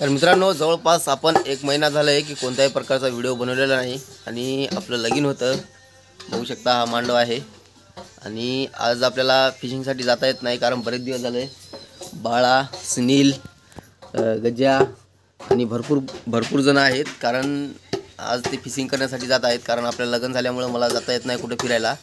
तर मित्रांनो, जवळपास आपण 1 महिना झाला आहे की कोणत्याही प्रकारचा व्हिडिओ बनवलेला नाही आणि आपलं लगीन होतं. बघू शकता हा मांडव आहे आणि आज आपल्याला फिशिंगसाठी जाता येत नाही कारण बरेच दिवस झाले. बाळा, सुनील, गज्जा आणि भरपूर जण आहेत कारण आज ते फिशिंग करण्यासाठी जात आहेत कारण आपलं लग्न झाल्यामुळे मला जाता येत नाही कुठे फिरायला.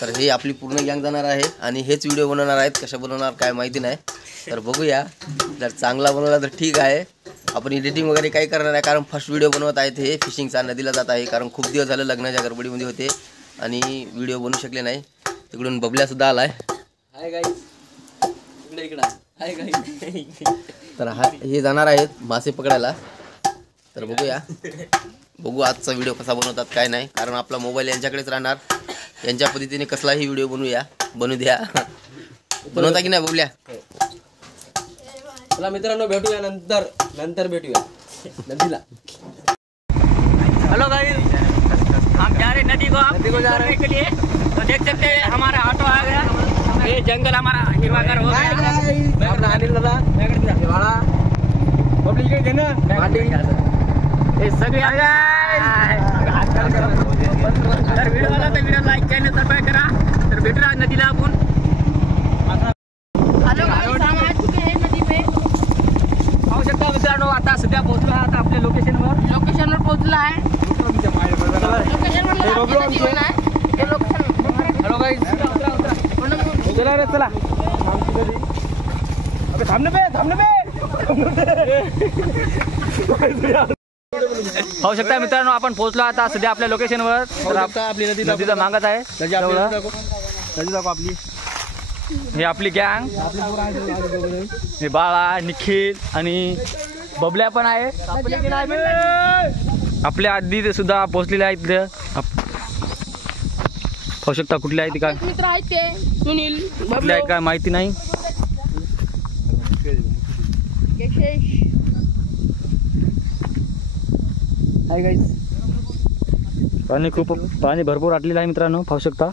तर हे आपली पूर्ण गँग जाणार आहे आणि हेच व्हिडिओ बनवणार आहेत. कशा बनवणार काय माहिती नाही, तर बघूया. जर चांगला बनवला तर ठीक आहे. आपण एडिटिंग वगैरे काही करणार नाही कारण फर्स्ट व्हिडिओ बनवत आहेत. हे फिशिंगचा नदीला जात आहे कारण खूप दिवस झालं लग्नाच्या गडबडीमध्ये होते आणि व्हिडिओ बनवू शकले नाही. तिकडून बबल्यासुद्धा आला आहे. हाय गाईस, इकडे हाय गाईस. तर हे जाणार आहेत मासे पकडायला. तर बघू आजचा व्हिडिओ कसा बनवतात काय नाही, कारण आपला मोबाईल यांच्याकडेच राहणार. यांच्या पद्धतीने कसलाही व्हिडिओ बनवू द्या. बनवता की नाही बबल्या? चला मित्रांनो, भेटूया नंतर भेटूया नदीला. हेलो गाइस, हम जा रहे नदी को जा रहे के लिए. तो देख सकते हैं हमारा ऑटो आ गया. ये जंगल हमारा हिरवागर हो गया. अपना अनिल दादा हिवाळा पब्लिक के ना पार्टी हे सगळे तर व्हिडिओला तर व्हिडिओ लाईक चॅनल सबस्क्राइब करा. तर भेटूया नदीला आपण. हेलो गाइस, हम आ चुके हैं नदी पे. पाहू शकता मित्रांनो, आता सध्या पोहोचलो आहे आता आपल्या लोकेशनवर पोहोचलो आहे. हेलो गाइस, चला रे चला. अबे थांबने पे पाहू शकता मित्रांनो, आपण पोहोचलो आता सध्या आपल्या लोकेशनवर. तर आपली नदीचा मागत आहे. नदी दाखव आपली. हे आपली गँग, हे बाळा, निखिल आणि बबल्या पण आहे. आपल्या आधी सुद्धा पोहोचलेले आहेत इथे. पाहू शकता कुठले आहेत काय मित्र आहेत ते. सुनील, कुठले आहे काय माहिती नाही. हाय गाइस, पाणी भरपूर आटलेलं आहे मित्रांनो. पाहू शकता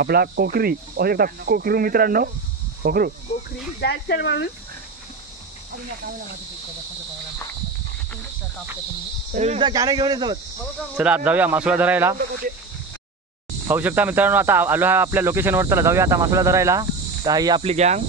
आपला कोकरी. पाहू शकता कोकरू मित्रांनो, कोकरू चला जाऊया मासोळा धरायला. पाहू शकता मित्रांनो, आता आलो आहे आपल्या लोकेशनवर. चला जाऊया आता मासोळा धरायला. तर ही आपली गँग.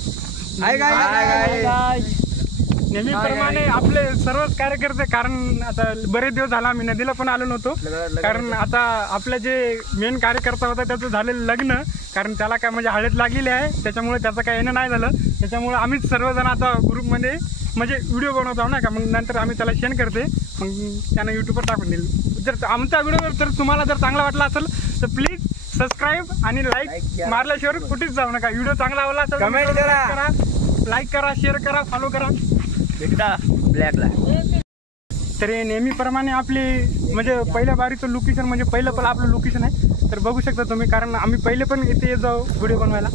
नेहमीप्रमाणे आपले सर्वच कार्यकर्ते, कारण आता बरेच दिवस झाला आम्ही नदीला पण आलो नव्हतो कारण आता आपलं जे मेन कार्यकर्ता होता त्याचं झालेलं लग्न, कारण त्याला काय म्हणजे हळद लागलेली आहे त्याच्यामुळे त्याचं काय येणं नाही झालं. त्याच्यामुळे आम्हीच सर्वजण आता ग्रुपमध्ये म्हणजे व्हिडिओ बनवतो ना का, मग नंतर आम्ही त्याला शेअर करते, मग त्यानं यूट्यूबवर टाकून देईल. जर आमचा व्हिडिओ जर तुम्हाला जर चांगला वाटला असेल तर प्लीज सबस्क्राईब आणि लाईक मारल्याशिवाय कुठेच जाऊ नका. व्हिडिओ चांगला आवडला असेल कमेंट करा, लाईक करा, शेअर करा, फॉलो करा. ब्लॅकला तर नेहमीप्रमाणे आपली म्हणजे पहिल्या बारीचं लोकेशन म्हणजे पहिलं आपलं लोकेशन आहे. तर बघू शकता तुम्ही, कारण आम्ही पहिले पण इथे जाऊ व्हिडिओ बनवायला.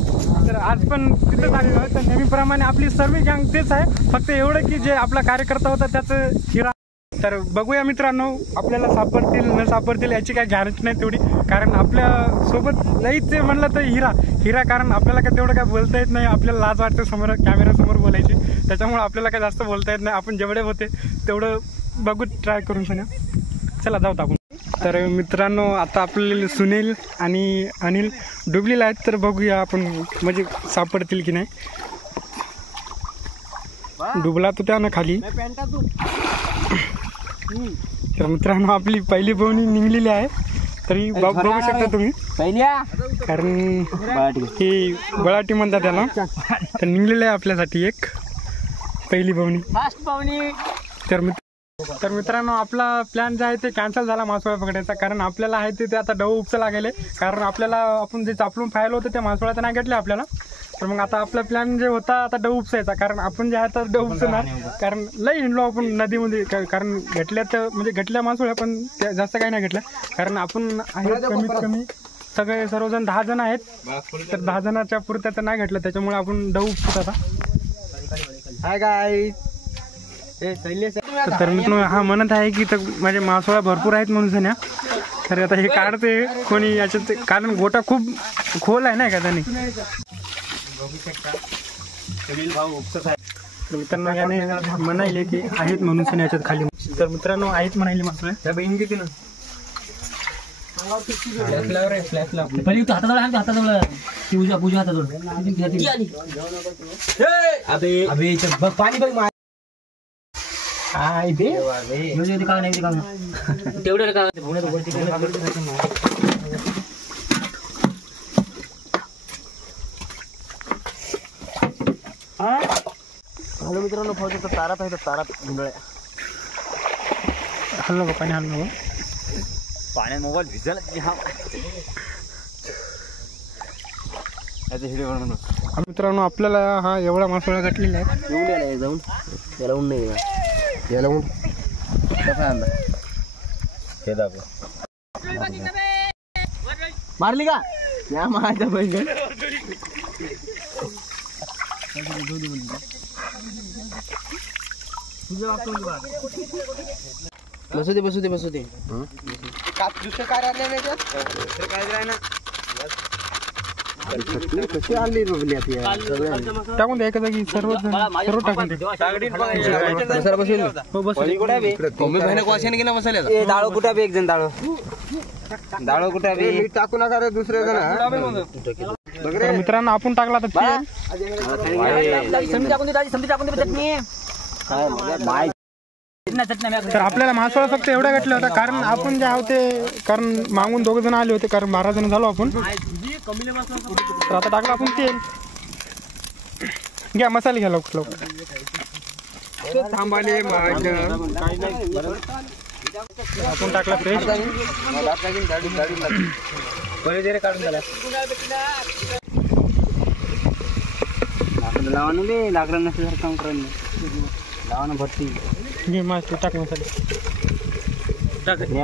तर आज पण तिथंच आलेलो आहे. तर नेहमीप्रमाणे आपली सर्व गँग तेच आहे, फक्त एवढं की जे आपला कार्यकर्ता होता त्याचं हिरा. तर बघूया मित्रांनो, आपल्याला सापडतील न सापडतील याची काही गॅरंटी नाही तेवढी, कारण आपल्या सोबत जायचं म्हणलं तर हिरा कारण आपल्याला काय तेवढं काय बोलता येत नाही. आपल्याला लाज वाटते समोर कॅमेऱ्यासमोर बोलायची, त्याच्यामुळे आपल्याला काय जास्त बोलता येत नाही. आपण जेवढे होते तेवढं बघू, ट्राय करून सांगा. चला जाऊ आपण. तर मित्रांनो, आता आपले सुनील आणि अनिल डुबलेले आहेत. तर बघूया आपण म्हणजे सापडतील की नाही. डुबला तो त्यानं खाली. तर मित्रांनो, आपली पहिली बोवणी निघलेली आहे. तरी बघू शकता तुम्ही, कारण ही बळाटी म्हणतात त्याला. तर निघलेली आहे आपल्यासाठी एक पहिली बोवणी. तर मित्रांनो, आपला प्लॅन जे आहे ते कॅन्सल झाला मासोळा पकडायचा, कारण आपल्याला आहे ते आता डव उपचं लागेल. कारण आपल्याला आपण जे चापलून फायला होतं त्या मासोळा तर नाही घेतले आपल्याला. तर मग आता आपला प्लॅन जे होता आता डव उपसायचा, कारण आपण जे आहे तर डव उपसणार, कारण लई हिंडलो आपण नदीमध्ये. कारण घेतल्या तर म्हणजे घेतल्या मासोळ्या पण त्या जास्त काही नाही घेतल्या, कारण आपण आहे कमीत कमी सर्वजण 10 जण आहेत. तर 10 जणांच्या पुरत्या तर नाही घेतलं, त्याच्यामुळे आपण डव उपसत आता. Hi guys. तर मित्रांनो, हा म्हणत आहे की तर माझे मासोळा भरपूर आहेत म्हणून. तर आता हे काढते कोणी याच्यात, कारण गोटा खूप खोल आहे ना का त्याने. तर मित्रांनो याने म्हणाले की आहेत म्हणून सण याच्यात खाली. तर मित्रांनो आहेत म्हणाले माणसं त्या बहीण किती ना पाणी बघ तेवढं का हॅलो मित्रांनो, फक्त तारात आहे तर तारात गुंडळ्या. हल्लो बघ पाणी हल्लो पाण्यात मोबाईल भिजायला मित्रांनो. आपल्याला हा एवढा मासोळा घातलेला आहे. येऊन यायला जाऊन याला ऊन नाही याला ऊन कसा आणला हे दाखव. मारली का या माझ्या बहीण बसू दे बसू दे बसू दे. दुसरं काय राहिलं नाही त्यात काय ना कशी आणली बघली टाकून द्या एका जागी सर्व सर्व टाकून दे. डाळो कुठं बी एक जण डाळो कुठं बी टाकू नका रे दुसरे जण. तर मित्रांनो आपण टाकला तर तर आपल्याला मासोळा फक्त एवढा घातला होता, कारण आपण जे आहोत ते कारण मागून 2 जण आले होते, कारण 12 जण झालो आपण. तर आता टाकला आपण तेल. घ्या मसाले घ्या लवकर लवकर. थांबाले आपण टाकला फ्रेश. काढून लावणं बे लाकडं नसेल काम करून लावणं भरती घे मास टाक मसाले.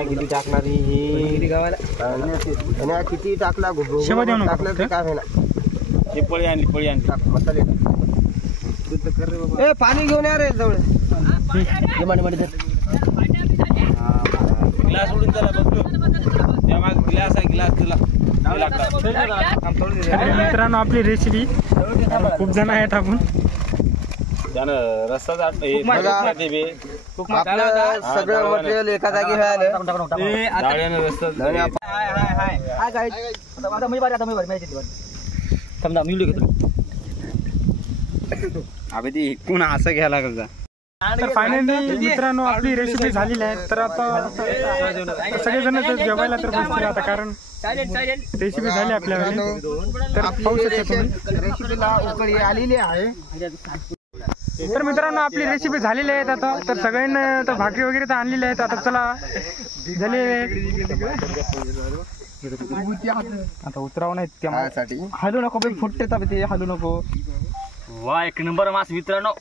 किती टाकणार किती टाकला शेवा देऊ नका टाकलं तर काय होणार. पळी आणली मसाले ए पाणी घेऊन या रे जवळ. ग्लास उडून चला बघतो त्या माग ग्लास आहे ग्लास तुला मित्रांनो आपली रेसिपी खूप जण आहेत आपण. रस्ता सगळं मटेरियल एका जागी अबे ती कोण असं घ्यायला लागला. तर फायनली मित्रांनो आपली रेसिपी झालेली आहे. तर आता सगळेजण जेवायला तर बसतील आता, कारण रेसिपी झाली आपल्याला. तर पाहू शकता तुम्ही रेसिपीला उकळी आलेली आहे. तर मित्रांनो आपली रेसिपी झालेली आहे आता. तर सगळ्यांना तर भाकरी वगैरे तर आणलेली आहेत. आता चला झाले आता उतरावं नाही त्यासाठी. हलू नको बे, फुटते तर ते हलू नको. वा एक नंबर मास मित्रांनो.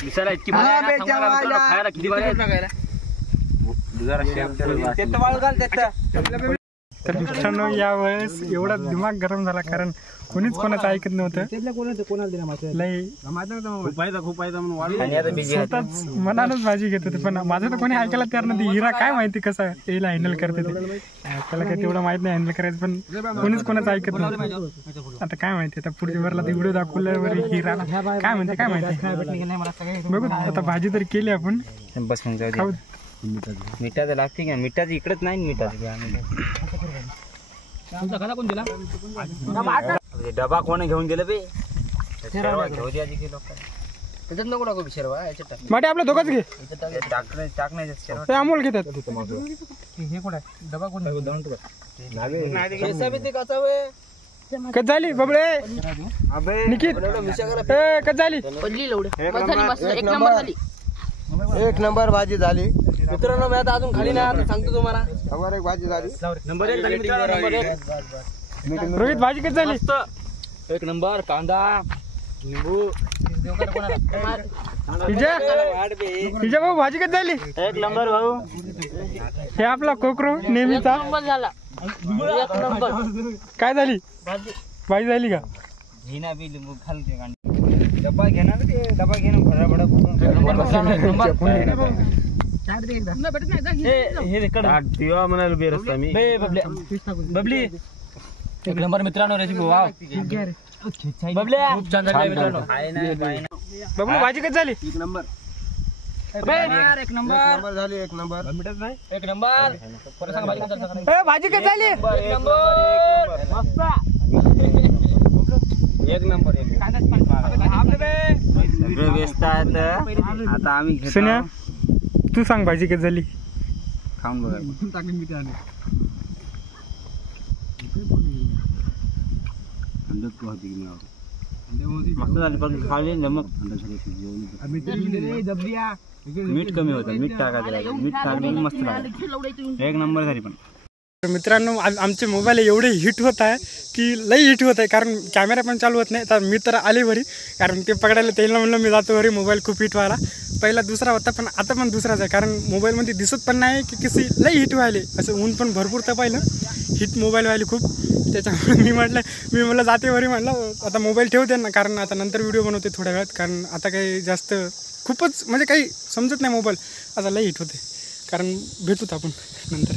दिसायला इतकी भारी आहे ना, सांगायला मित्रांनो, खायला किती भारी आहे. तर मित्रांनो यावेळेस एवढा दिमाग गरम झाला, कारण कोणीच कोणाचं ऐकत नव्हतं. लई स्वतःच मनानच भाजी घेत होते, पण माझं तर कोणी ऐकायला तयार नव्हती. हिरा काय माहिती कसं याला हँडल करते ते, त्याला काही तेवढं माहित नाही हँडल करायचं, पण कोणीच कोणाचं ऐकत नव्हतं. आता काय माहिती, आता पुढच्या वेळेला व्हिडिओ दाखवल्यावर हिरा काय म्हणते काय माहिती. बघू आता भाजी तर केली आपण, बस खाऊ. मिठाचं लागते का? मिठाचं इकडंच नाही. मिठाचं डबा कोण घेऊन गेलं बे? त्याच्यात नको नको शेरवा याच्यात माटे आपल्या दोघंच घे. टाकण्याचं ते अमोल घेतात. कच झाली बबळे निकित कच झाली. एक नंबर भाजी झाली मित्रांनो. मी आता अजून खाली नाही, आता सांगतो तुम्हाला. एक भाजी झाली नंबर 1 झाली मित्रांनो, नंबर 1. रोहित भाजी कच झाली. एक नंबर कांदा लिंबू. हिजा भाऊ भाजी कच झाली. एक नंबर भाऊ. हे आपला कोकरू नेहमीचा. काय झाली भाजी झाली का? घिना बी लिंबू खालते डबा घेणार ते डबा घेणं भडा बबली एक नंबर मित्रांनो रेसिपी वाव बबल्या खूप छान झाली मित्रांनो बबलू भाजी कशी झाली? एक नंबर झाली एक नंबर एक नंबर परत सांग भाजी कशी झाली? भाजी कशी झाली? एक नंबर मस्त एक नंबर व्यस्त आहेत आता आम्ही सुन्या तू सांग भाजी कशी झाली? खाऊन बघा मस्त झाली पण खाली नमक मीठ कमी होतं मीठ टाकायचं मीठ टाकलं मस्त लागलं एक नंबर झाली पण तर मित्रांनो आमचे मोबाईल एवढे हिट होत आहे की लई हिट होत आहे कारण कॅमेरा पण चालू होत नाही तर मी तर आले घरी कारण ते पकडायला त्याला म्हणलं मी जातो घरी मोबाईल खूप हिट व्हायला पहिला दुसरा होता पण आता पण दुसराच आहे कारण मोबाईलमध्ये दिसत पण नाही की कशी लई हिट व्हायले असं ऊन पण भरपूर तपायलं हिट मोबाईल व्हायले खूप त्याच्यामुळे मी म्हटलं जाते घरी म्हटलं आता मोबाईल ठेवते ना कारण आता नंतर व्हिडिओ बनवते थोड्या वेळात कारण आता काही जास्त खूपच म्हणजे काही समजत नाही मोबाईल आता लई हिट होते कारण भेटूत आपण नंतर